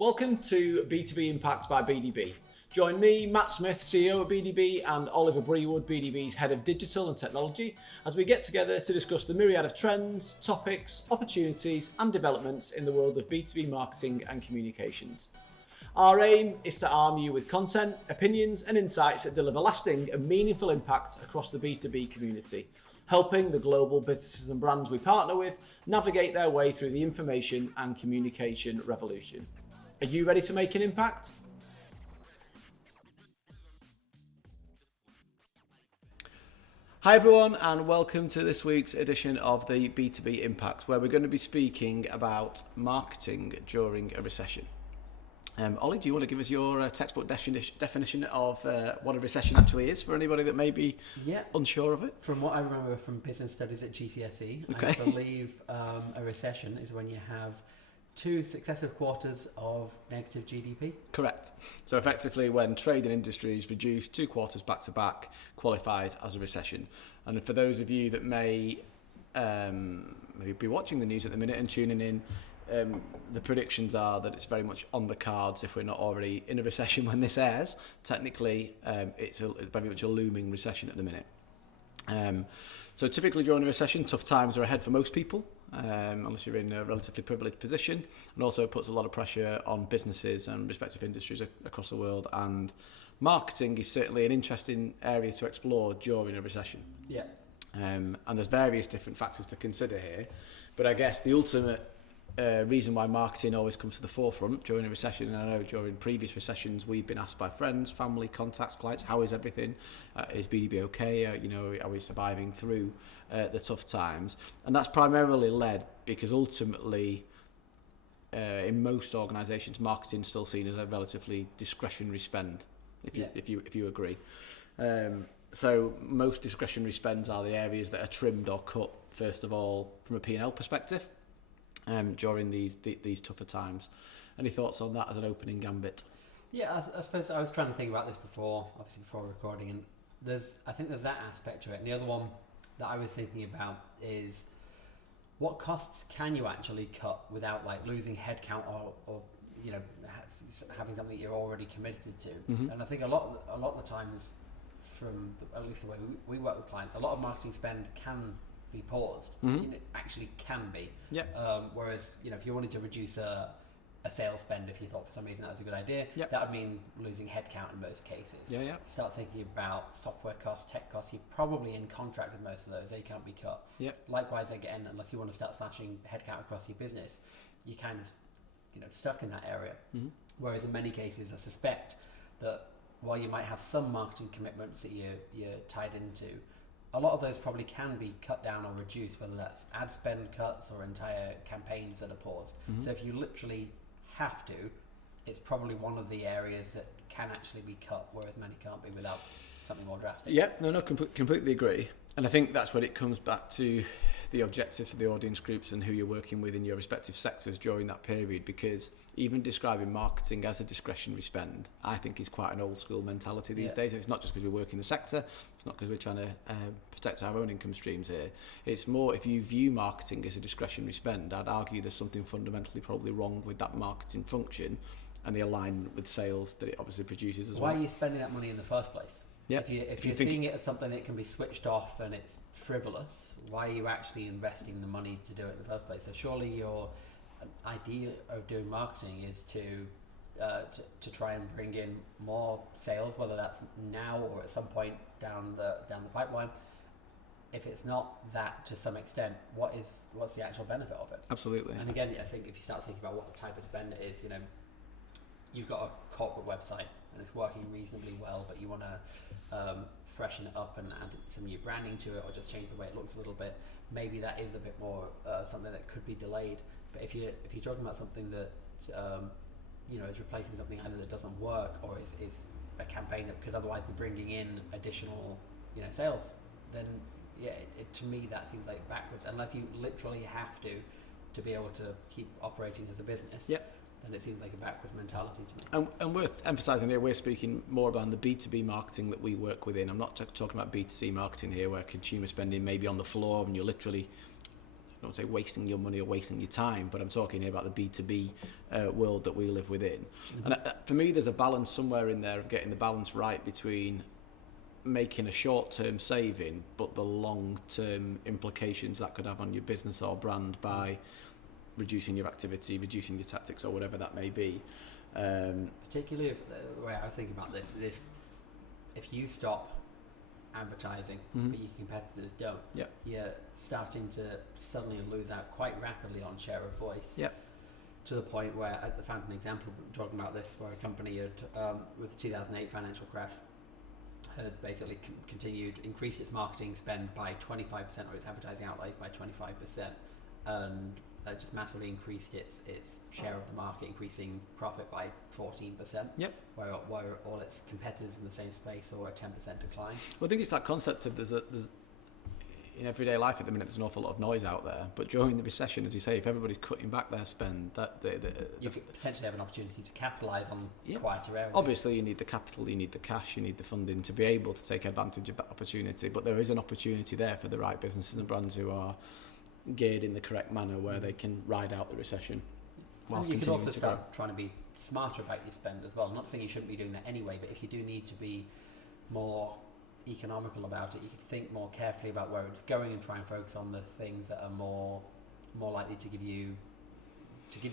Welcome to B2B IMPACT by BDB. Join me, Matt Smith, CEO of BDB, and Oliver Brewood, BDB's Head of Digital and Technology, as we get together to discuss the myriad of trends, topics, opportunities, and developments in the world of B2B marketing and communications. Our aim is to arm you with content, opinions, and insights that deliver lasting and meaningful impact across the B2B community, helping the global businesses and brands we partner with navigate their way through the information and communication revolution. Are you ready to make an impact? Hi everyone, and welcome to this week's edition of the B2B Impact, where we're going to be speaking about marketing during a recession. Oli, do you want to give us your textbook definition of what a recession actually is for anybody that may be unsure of it? From what I remember from business studies at GCSE, Okay. I believe a recession is when you have 2 successive quarters of negative GDP. Correct. So effectively when trade and industries reduce 2 quarters back to back qualifies as a recession. And for those of you that may maybe be watching the news at the minute and tuning in, the predictions are that it's very much on the cards if we're not already in a recession when this airs. Technically, it's very much a looming recession at the minute. So typically during a recession, tough times are ahead for most people, unless you're in a relatively privileged position, and also puts a lot of pressure on businesses and respective industries across the world. And marketing is certainly an interesting area to explore during a recession. Yeah. And there's various different factors to consider here, but I guess the ultimate reason why marketing always comes to the forefront during a recession, and I know during previous recessions we've been asked by friends, family, contacts, clients, how is everything? Is BDB okay? Are we surviving through the tough times? And that's primarily led because ultimately in most organisations marketing is still seen as a relatively discretionary spend, if you agree. So most discretionary spends are the areas that are trimmed or cut first of all from a P&L perspective. During these tougher times. Any thoughts on that as an opening gambit? Yeah, I suppose I was trying to think about this before recording, and I think there's that aspect to it. And the other one that I was thinking about is what costs can you actually cut without like losing headcount or having something you're already committed to. Mm-hmm. And I think a lot of the times, from at least the way we work with clients, a lot of marketing spend can be paused. Mm-hmm. It actually can be. Yep. Whereas, if you wanted to reduce a sales spend, if you thought for some reason that was a good idea, yep, that would mean losing headcount in most cases. Yeah. Start thinking about software costs, tech costs. You're probably in contract with most of those. They can't be cut. Yep. Likewise, again, unless you want to start slashing headcount across your business, you're kind of stuck in that area. Mm-hmm. Whereas in many cases, I suspect that while you might have some marketing commitments that you're tied into, a lot of those probably can be cut down or reduced, whether that's ad spend cuts or entire campaigns that are paused. Mm-hmm. So if you literally have to, it's probably one of the areas that can actually be cut, whereas many can't be without something more drastic. Yeah, no, completely agree. And I think that's when it comes back to the objectives of the audience groups and who you're working with in your respective sectors during that period, because even describing marketing as a discretionary spend, I think is quite an old school mentality these days. And it's not just because we work in the sector, it's not because we're trying to protect our own income streams here. It's more if you view marketing as a discretionary spend, I'd argue there's something fundamentally probably wrong with that marketing function and the alignment with sales that it obviously produces as well. Why are you spending that money in the first place? Yep. If you're seeing it as something that can be switched off and it's frivolous, why are you actually investing the money to do it in the first place? So surely your idea of doing marketing is to try and bring in more sales, whether that's now or at some point down the pipeline. If it's not that to some extent, what's the actual benefit of it? Absolutely. And again, I think if you start thinking about what the type of spend it is, you've got a corporate website and it's working reasonably well, but you want to freshen it up and add some new branding to it, or just change the way it looks a little bit. Maybe that is a bit more something that could be delayed. But if you're talking about something that is replacing something either that doesn't work or is a campaign that could otherwise be bringing in additional sales, then to me that seems like backwards. Unless you literally have to be able to keep operating as a business. Yep. Then it seems like a backwards mentality to me. And worth emphasising here, we're speaking more about the B2B marketing that we work within. I'm not talking about B2C marketing here, where consumer spending may be on the floor and you're literally don't say wasting your money or wasting your time, but I'm talking here about the B2B world that we live within. And for me, there's a balance somewhere in there of getting the balance right between making a short-term saving, but the long-term implications that could have on your business or brand by reducing your activity, reducing your tactics, or whatever that may be. Particularly if the way I think about this is if you stop advertising, but your competitors don't, you're starting to suddenly lose out quite rapidly on share of voice. To the point where, I found an example talking about this, where a company had, with the 2008 financial crash, had basically increased its marketing spend by 25%, or its advertising outlays by 25%, and just massively increased its share of the market, increasing profit by 14%. Where all its competitors in the same space saw a 10% decline. Well, I think it's that concept of there's in everyday life at the minute, there's an awful lot of noise out there, but during the recession, as you say, if everybody's cutting back their spend, you could potentially have an opportunity to capitalise on quieter areas. Obviously, you need the capital, you need the cash, you need the funding to be able to take advantage of that opportunity, but there is an opportunity there for the right businesses and brands who are geared in the correct manner, where they can ride out the recession whilst and you continuing can also to start grow. trying to be smarter about your spend as well. I'm not saying you shouldn't be doing that anyway, but if you do need to be more economical about it, you could think more carefully about where it's going and try and focus on the things that are more likely to give you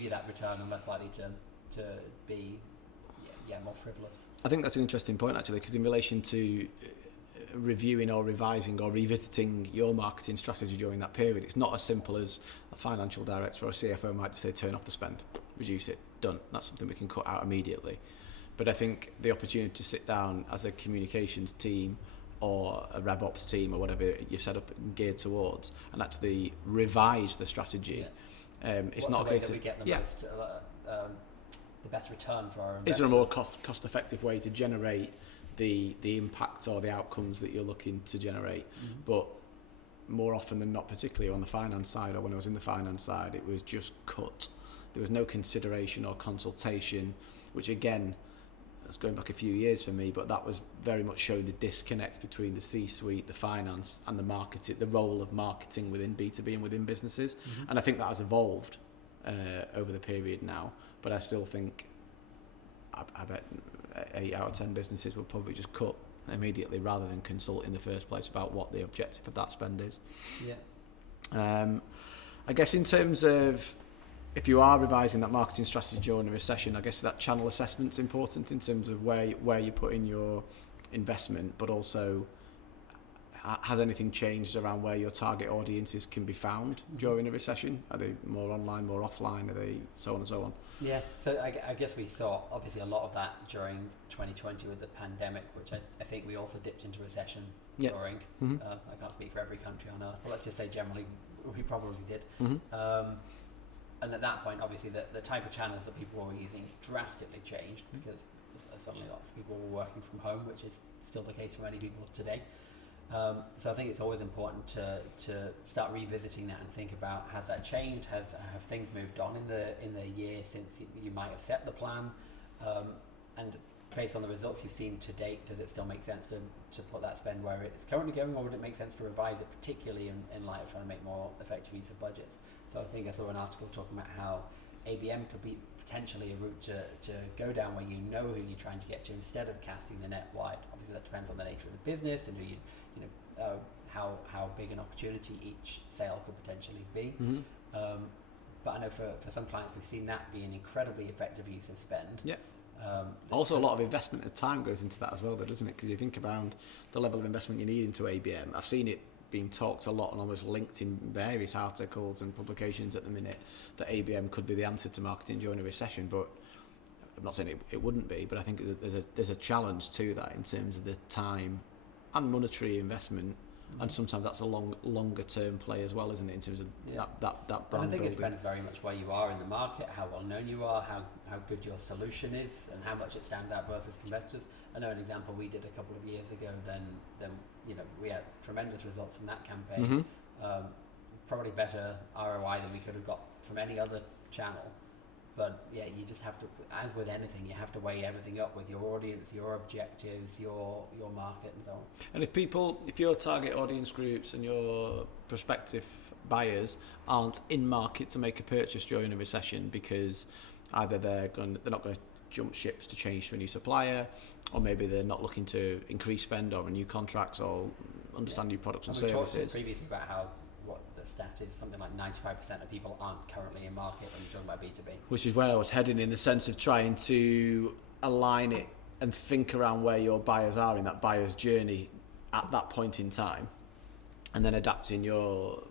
that return, and less likely to be more frivolous. I think that's an interesting point, actually, because in relation to reviewing or revising or revisiting your marketing strategy during that period, it's not as simple as a financial director or a CFO might just say turn off the spend, reduce it, done. That's something we can cut out immediately. But I think the opportunity to sit down as a communications team or a RevOps team or whatever you're set up and geared towards, and actually revise the strategy. It's not a case that we get the best return for our investment. Is there a more cost-effective way to generate the impact or the outcomes that you're looking to generate? But more often than not, particularly on the finance side, or when I was in the finance side, it was just cut. There was no consideration or consultation, which again, that's going back a few years for me, but that was very much showing the disconnect between the C-suite, the finance, and the marketing, the role of marketing within B2B and within businesses. And I think that has evolved over the period now, but I still think I bet 8 out of 10 businesses will probably just cut immediately rather than consult in the first place about what the objective of that spend is. I guess in terms of, if you are revising that marketing strategy during a recession, I guess that channel assessment's important in terms of where you put in your investment, but also has anything changed around where your target audiences can be found during a recession? Are they more online, more offline? Are they so on and so on? Yeah, so I guess we saw obviously a lot of that during 2020 with the pandemic, which I think we also dipped into recession during. I can't speak for every country on earth, but let's just say generally we probably did. And at that point, obviously, the type of channels that people were using drastically changed, because suddenly lots of people were working from home, which is still the case for many people today. So I think it's always important to start revisiting that and think about, has that changed? Have things moved on in the year since you might have set the plan? And based on the results you've seen to date, does it still make sense to put that spend where it's currently going, or would it make sense to revise it, particularly in light of trying to make more effective use of budgets? So I think I saw an article talking about how ABM could be potentially a route to go down, where you know who you're trying to get to instead of casting the net wide. Obviously that depends on the nature of the business and who how big an opportunity each sale could potentially be. But I know for some clients we've seen that be an incredibly effective use of spend. Also a lot of investment of time goes into that as well, though, doesn't it? Because you think about the level of investment you need into ABM. I've seen it being talked a lot and almost linked in various articles and publications at the minute that ABM could be the answer to marketing during a recession, but I'm not saying it wouldn't be, but I think there's a challenge to that in terms of the time and monetary investment, and sometimes that's a longer term play as well, isn't it, in terms of that brand building. I think it depends very much where you are in the market, how well known you are, how good your solution is, and how much it stands out versus competitors. I know an example we did a couple of years ago, then we had tremendous results from that campaign, probably better ROI than we could have got from any other channel. But you just have to, as with anything, you have to weigh everything up with your audience, your objectives, your market, and so on. And if your target audience groups and your prospective buyers aren't in market to make a purchase during a recession because either they're not going to jump ships to change to a new supplier, or maybe they're not looking to increase spend or renew contracts or understand new products and services. We talked previously about how what the stat is, something like 95% of people aren't currently in market when you're talking about B2B. Which is where I was heading, in the sense of trying to align it and think around where your buyers are in that buyer's journey at that point in time, and then adapting your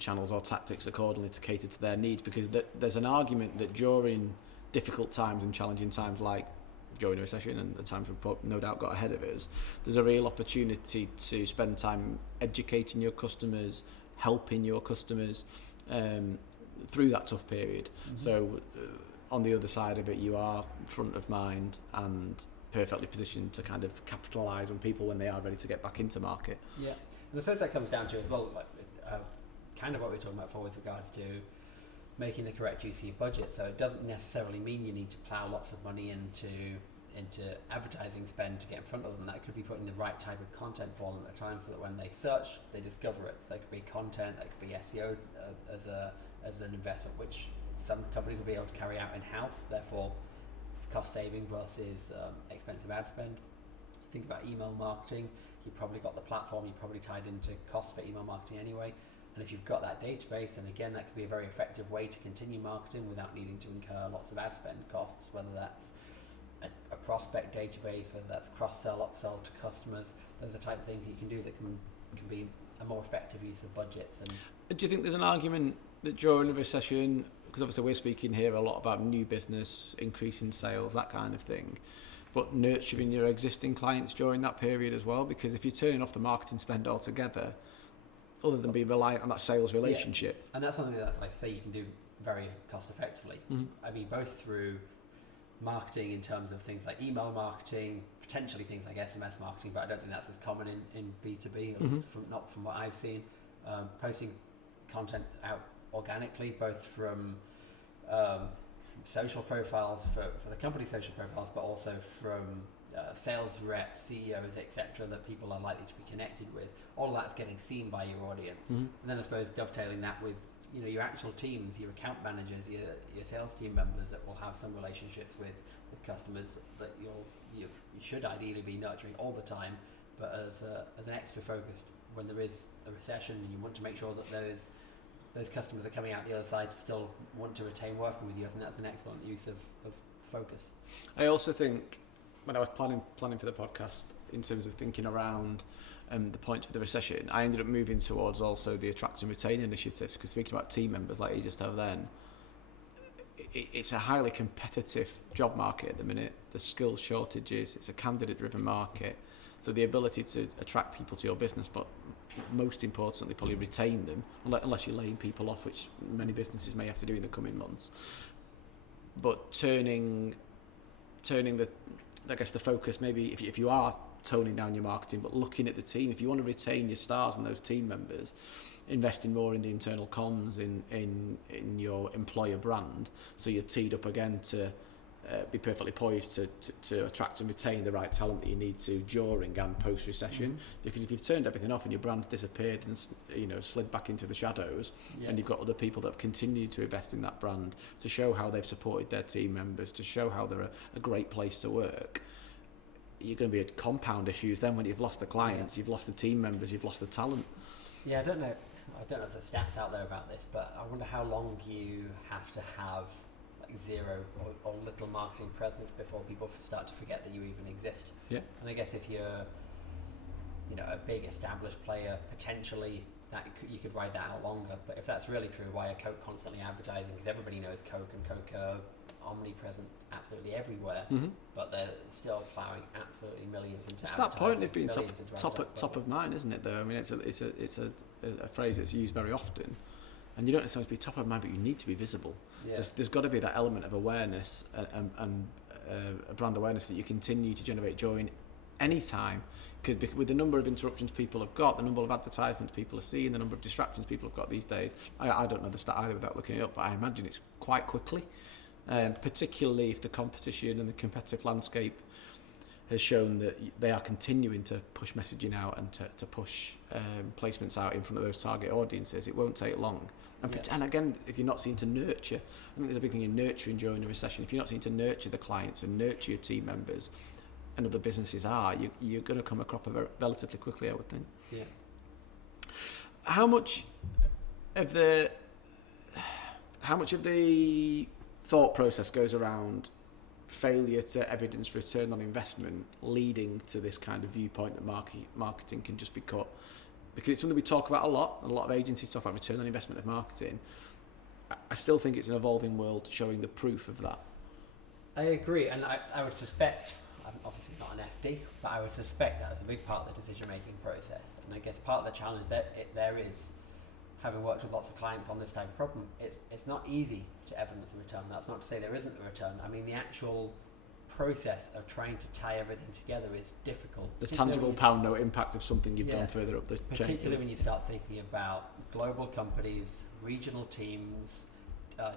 channels or tactics accordingly to cater to their needs, because there's an argument that during difficult times and challenging times like during a recession and the times we've no doubt got ahead of us, there's a real opportunity to spend time educating your customers, helping your customers through that tough period. So on the other side of it, you are front of mind and perfectly positioned to kind of capitalise on people when they are ready to get back into market. Yeah, and I suppose that comes down to as well, like, kind of what we were talking about before with regards to making the correct use of your budget. So it doesn't necessarily mean you need to plough lots of money into advertising spend to get in front of them. That could be putting the right type of content for them at a time, so that when they search, they discover it. So that could be content, that could be SEO as an investment, which some companies will be able to carry out in-house. Therefore, it's cost saving versus expensive ad spend. Think about email marketing. You've probably got the platform. You're probably tied into costs for email marketing anyway. And if you've got that database, and again, that could be a very effective way to continue marketing without needing to incur lots of ad spend costs, whether that's a prospect database, whether that's cross-sell, upsell to customers. Those are the type of things that you can do that can be a more effective use of budgets. And do you think there's an argument that during a recession, because obviously we're speaking here a lot about new business, increasing sales, that kind of thing, but nurturing your existing clients during that period as well? Because if you're turning off the marketing spend altogether, other than being reliant on that sales relationship. Yeah. And that's something that, like I say, you can do very cost effectively. I mean, both through marketing in terms of things like email marketing, potentially things like SMS marketing, but I don't think that's as common in B2B, at least not from what I've seen. Posting content out organically, both from social profiles for the company social profiles, but also from sales reps, CEOs, etc., that people are likely to be connected with. All of that's getting seen by your audience. And then I suppose dovetailing that with your actual teams, your account managers, your sales team members that will have some relationships with customers that you should ideally be nurturing all the time, but as an extra focus when there is a recession, and you want to make sure that those customers are coming out the other side to still want to retain working with you. I think that's an excellent use of focus. I also think, when I was planning for the podcast, in terms of thinking around the points for the recession, I ended up moving towards also the attract and retain initiatives, because speaking about team members like you just have then, it's a highly competitive job market at the minute. There's skills shortages, it's a candidate driven market, so the ability to attract people to your business, but most importantly probably retain them, unless you're laying people off, which many businesses may have to do in the coming months. But turning the focus, maybe if you are toning down your marketing, but looking at the team, if you want to retain your stars and those team members, investing more in the internal comms, in your employer brand, so you're teed up again to be perfectly poised to attract and retain the right talent that you need to during and post recession. Because if you've turned everything off and your brand's disappeared and slid back into the shadows, and you've got other people that have continued to invest in that brand to show how they've supported their team members, to show how they're a great place to work, you're going to be at compound issues then when you've lost the clients, you've lost the team members, you've lost the talent. Yeah, I don't know if the stats out there about this, but I wonder how long you have to have like zero or little marketing presence before people start to forget that you even exist. Yeah. And I guess if you're a big established player, potentially that you could ride that out longer. But if that's really true, why are Coke constantly advertising? Because everybody knows Coke, and Coke are omnipresent absolutely everywhere, but they're still ploughing absolutely millions into advertising. It's that point of being top of mind, isn't it? Though I mean, it's a phrase that's used very often, and you don't necessarily have to be top of mind, but you need to be visible. Yeah. There's got to be that element of awareness and brand awareness that you continue to generate during any time. Because with the number of interruptions people have got, the number of advertisements people are seeing, the number of distractions people have got these days, I don't know the stat either without looking it up, but I imagine it's quite quickly. Particularly if the competition and the competitive landscape has shown that they are continuing to push messaging out and to push placements out in front of those target audiences. It won't take long. And again, if you're not seen to nurture, I think there's a big thing in nurturing during a recession. If you're not seen to nurture the clients and nurture your team members, and other businesses are, you're going to come a cropper relatively quickly, I would think. Yeah. How much of the thought process goes around failure to evidence return on investment, leading to this kind of viewpoint that marketing can just be cut? Because it's something we talk about a lot of agencies talk about return on investment of marketing. I still think it's an evolving world showing the proof of that. I agree, and I would suspect, I'm obviously not an FD, but I would suspect that's a big part of the decision-making process. And I guess part of the challenge there is, having worked with lots of clients on this type of problem, it's not easy to evidence a return. That's not to say there isn't a return. I mean, the actual process of trying to tie everything together is difficult. The tangible pound note impact of something you've done further up the chain. Particularly when you start thinking about global companies, regional teams,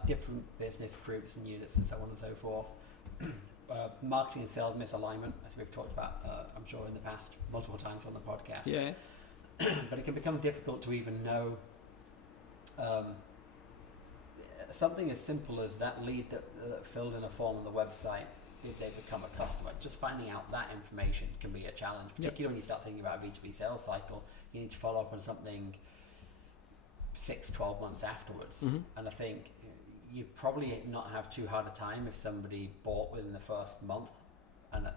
different business groups and units and so on and so forth. Marketing and sales misalignment, as we've talked about, I'm sure in the past, multiple times on the podcast. Yeah. But it can become difficult to even know something as simple as that lead that filled in a form on the website. If they become a customer, just finding out that information can be a challenge, particularly when you start thinking about a B2B sales cycle. You need to follow up on something 6-12 months afterwards. Mm-hmm. And I think you probably not have too hard a time if somebody bought within the first month, and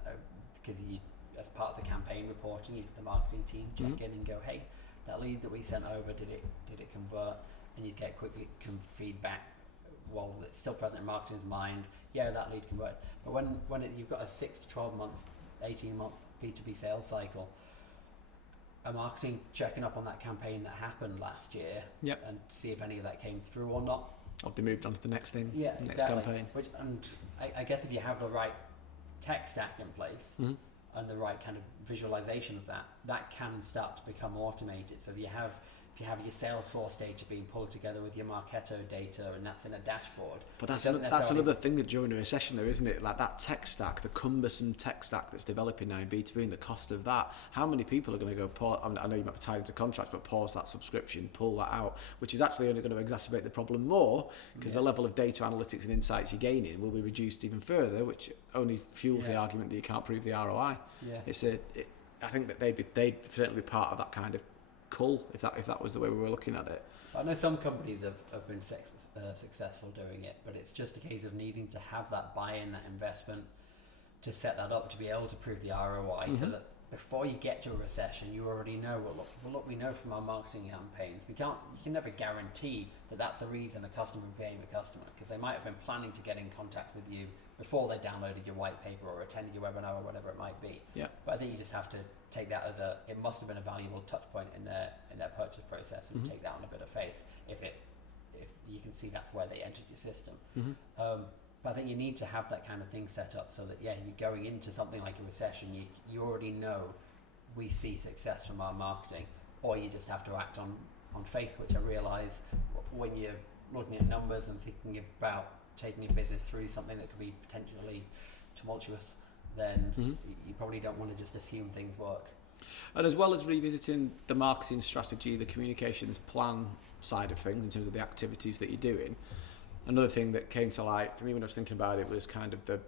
because you, as part of the campaign reporting, the marketing team check in and go, hey, that lead that we sent over, did it convert? And you'd get quick feedback while it's still present in marketing's mind. Yeah, that lead converted. But when you've got a 6 to 12 months, 18 month B2B sales cycle, a marketing checking up on that campaign that happened last year and see if any of that came through or not. Or they moved on to the next thing, next exactly. Campaign. And I guess if you have the right tech stack in place and the right kind of visualization of that can start to become automated. So if you have your Salesforce data being pulled together with your Marketo data, and that's in a dashboard. But that's another thing that during a recession, though, isn't it? Like that tech stack, the cumbersome tech stack that's developing now in B2B, and the cost of that. How many people are going to go pause? I mean, I know you might be tied into contracts, but pause that subscription, pull that out, which is actually only going to exacerbate the problem more, because the level of data analytics and insights you're gaining will be reduced even further, which only fuels the argument that you can't prove the ROI. Yeah. I think that they'd certainly be part of that kind of cull if that was the way we were looking at it. I know some companies have been successful doing it, but it's just a case of needing to have that buy-in, that investment, to set that up, to be able to prove the ROI, so that before you get to a recession, you already know, look, we know from our marketing campaigns, you can never guarantee that that's the reason a customer became a customer, because they might have been planning to get in contact with you before they downloaded your white paper or attended your webinar or whatever it might be. Yeah. But I think you just have to take that as it must have been a valuable touch point in their purchase process, and take that on a bit of faith if you can see that's where they entered your system. But I think you need to have that kind of thing set up so that you're going into something like a recession, you already know we see success from our marketing, or you just have to act on faith, which I realise when you're looking at numbers and thinking about taking a business through something that could be potentially tumultuous, then you probably don't want to just assume things work. And as well as revisiting the marketing strategy, the communications plan side of things in terms of the activities that you're doing, another thing that came to light for me when I was thinking about it was kind of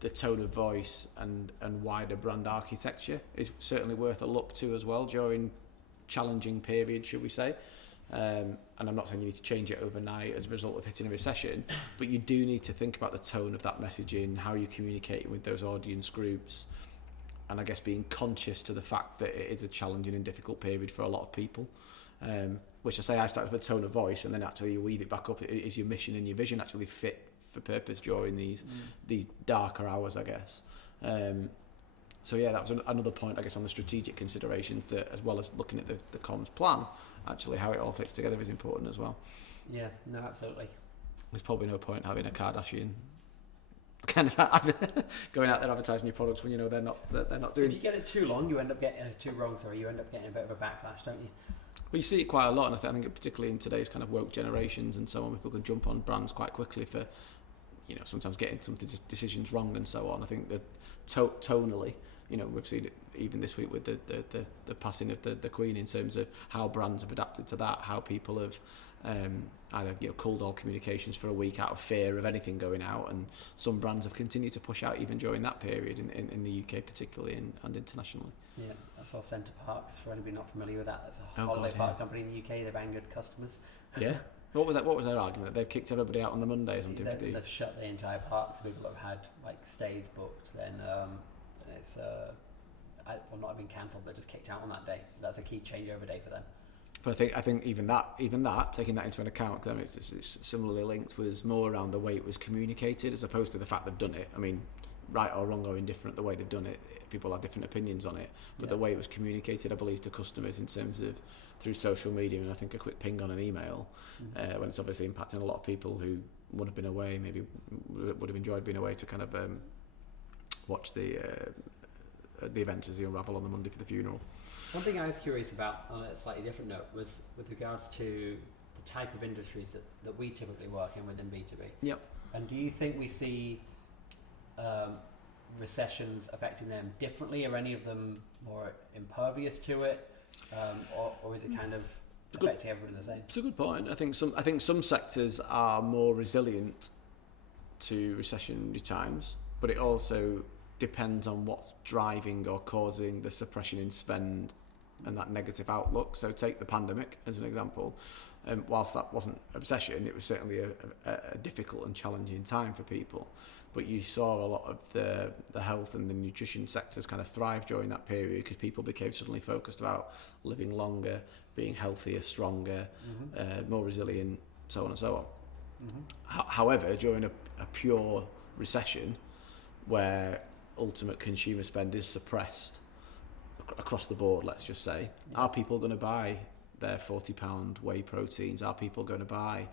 the tone of voice and wider brand architecture is certainly worth a look to as well during challenging periods, should we say. And I'm not saying you need to change it overnight as a result of hitting a recession, but you do need to think about the tone of that messaging, how you communicate with those audience groups, and I guess being conscious to the fact that it is a challenging and difficult period for a lot of people. Which I started with a tone of voice, and then actually you weave it back up. Is your mission and your vision actually fit for purpose during these darker hours, I guess. So yeah, that was another point, I guess, on the strategic considerations, that as well as looking at the comms plan, actually how it all fits together is important as well. Yeah, no, absolutely. There's probably no point having a Kardashian kind of going out there advertising your products when you know they're not doing. If you get it too long, you end up getting you end up getting a bit of a backlash, don't you? Well, you see it quite a lot, and I think particularly in today's kind of woke generations and so on, people can jump on brands quite quickly for, sometimes getting some decisions wrong and so on. I think that tonally, we've seen it even this week with the passing of the Queen, in terms of how brands have adapted to that, how people have either culled all communications for a week out of fear of anything going out, and some brands have continued to push out even during that period in the UK particularly, and internationally. Yeah, that's our Centre Parks. For anybody not familiar with that, that's a holiday park company in the UK. They've angered customers. Yeah. What was their argument? They've kicked everybody out on the Monday or something? They've shut the entire park, so people have had like stays booked. Then it's not even cancelled. They're just kicked out on that day. That's a key changeover day for them. But I think even that, taking that into an account, because it's similarly linked, was more around the way it was communicated as opposed to the fact they've done it. I mean, right or wrong or indifferent, the way they've done it, people have different opinions on it. But the way it was communicated, I believe, to customers in terms of through social media, and I think a quick ping on an email, when it's obviously impacting a lot of people who would have been away, maybe would have enjoyed being away to kind of watch the event as they unravel on the Monday for the funeral. One thing I was curious about, on a slightly different note, was with regards to the type of industries that we typically work in within B2B. Yep. And do you think we see recessions affecting them differently? Are any of them more impervious to it, or is it kind of affecting everybody the same? It's a good point. I think some sectors are more resilient to recessionary times, but it also depends on what's driving or causing the suppression in spend and that negative outlook. So take the pandemic as an example. Whilst that wasn't a recession, it was certainly a difficult and challenging time for people. But you saw a lot of the health and the nutrition sectors kind of thrive during that period, because people became suddenly focused about living longer, being healthier, stronger, more resilient, so on and so on. However, during a pure recession, where ultimate consumer spend is suppressed across the board, let's just say, are people going to buy their £40 whey proteins? Are people going to buy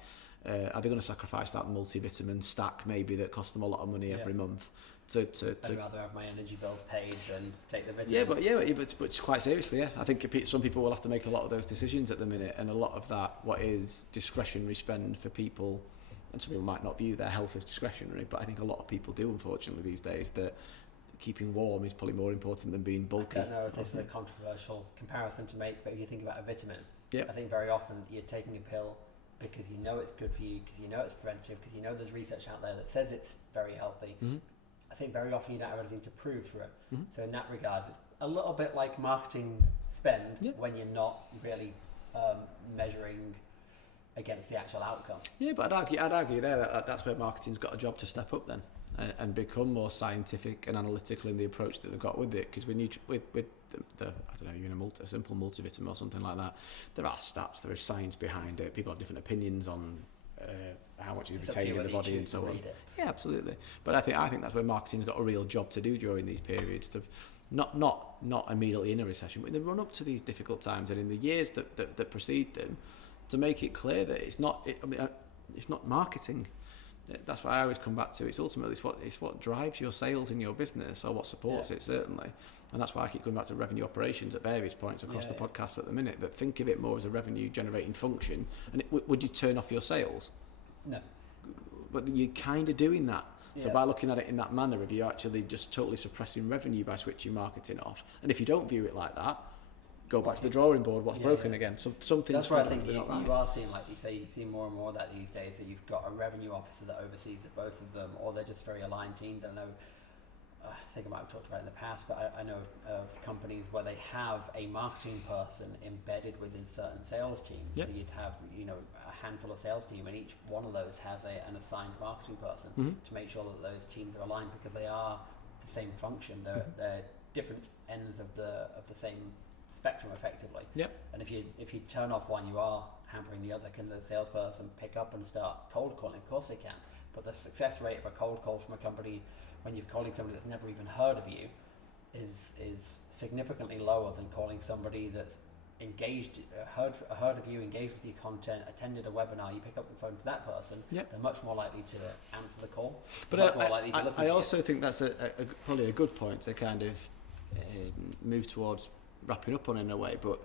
are they going to sacrifice that multivitamin stack maybe that costs them a lot of money every month to I'd rather have my energy bills paid than take the vitamins. But quite seriously, I think some people will have to make a lot of those decisions at the minute, and a lot of that, what is discretionary spend for people, and some people might not view their health as discretionary, but I think a lot of people do, unfortunately, these days, that keeping warm is probably more important than being bulky. I don't know if this is a controversial comparison to make, but if you think about a vitamin, I think very often you're taking a pill because you know it's good for you, because you know it's preventative, because you know there's research out there that says it's very healthy. I think very often you don't have anything to prove for it. So in that regard, it's a little bit like marketing spend when you're not really measuring against the actual outcome. Yeah, but I'd argue there that's where marketing's got a job to step up then, and become more scientific and analytical in the approach that they've got with it. Because when you with the I don't know, even a simple multivitamin or something like that, there are stats, there is science behind it. People have different opinions on how much is retained in the body and so on. Yeah, absolutely. But I think that's where marketing's got a real job to do during these periods, to not immediately in a recession, but in the run up to these difficult times and in the years that precede them, to make it clear that it's not marketing. That's what I always come back to. It's ultimately it's what drives your sales in your business, or what supports it, certainly. And that's why I keep coming back to revenue operations at various points across the podcast at the minute, that think of it more as a revenue generating function. And would you turn off your sales? No. But you're kind of doing that. So by looking at it in that manner, if you're actually just totally suppressing revenue by switching marketing off, and if you don't view it like that, go back to the drawing board. What's broken again? So something. That's why I think you are seeing, like you say, you see more and more of that these days. That you've got a revenue officer that oversees both of them, or they're just very aligned teams. I know. I think I might have talked about it in the past, but I know of companies where they have a marketing person embedded within certain sales teams. So you'd have a handful of sales team, and each one of those has an assigned marketing person to make sure that those teams are aligned, because they are the same function. They're different ends of the same spectrum, effectively. And if you turn off one, you are hampering the other. Can the salesperson pick up and start cold calling? Of course they can. But the success rate of a cold call from a company when you're calling somebody that's never even heard of you is significantly lower than calling somebody that's engaged, heard of you, engaged with your content, attended a webinar. You pick up the phone to that person, they're much more likely to answer the call. But I also think that's probably a good point to kind of move towards wrapping up on, in a way. But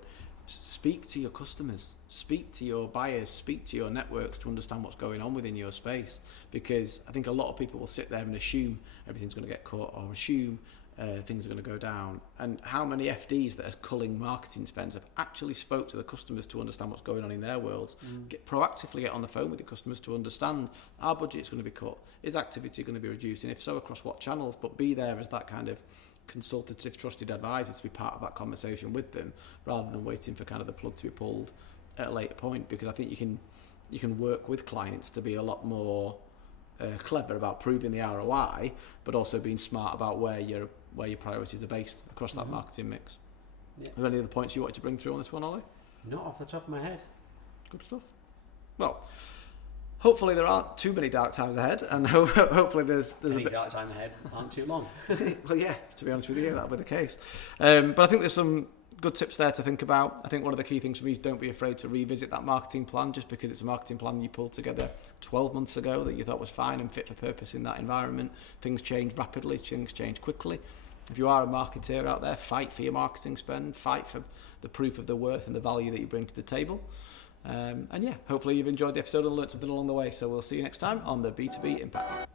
speak to your customers, speak to your buyers, speak to your networks to understand what's going on within your space, because I think a lot of people will sit there and assume everything's going to get cut, or assume things are going to go down, and how many FDs that are culling marketing spends have actually spoke to the customers to understand what's going on in their worlds, proactively get on the phone with the customers to understand our budget's going to be cut, is activity going to be reduced, and if so, across what channels, but be there as that kind of consultative, trusted advisor to be part of that conversation with them, rather than waiting for kind of the plug to be pulled at a later point, because I think you can work with clients to be a lot more clever about proving the ROI, but also being smart about where your priorities are based across that marketing mix. Yeah. Are there any other points you wanted to bring through on this one, Oli? Not off the top of my head. Good stuff. Well, hopefully there aren't too many dark times ahead, and hopefully there's any a bit dark time ahead aren't too long. Well, yeah, to be honest with you, that'll be the case. But I think there's some good tips there to think about. I think one of the key things for me is don't be afraid to revisit that marketing plan, just because it's a marketing plan you pulled together 12 months ago that you thought was fine and fit for purpose in that environment. Things change rapidly, things change quickly. If you are a marketeer out there, fight for your marketing spend, fight for the proof of the worth and the value that you bring to the table. And yeah, hopefully you've enjoyed the episode and learned something along the way. So we'll see you next time on the B2B Impact.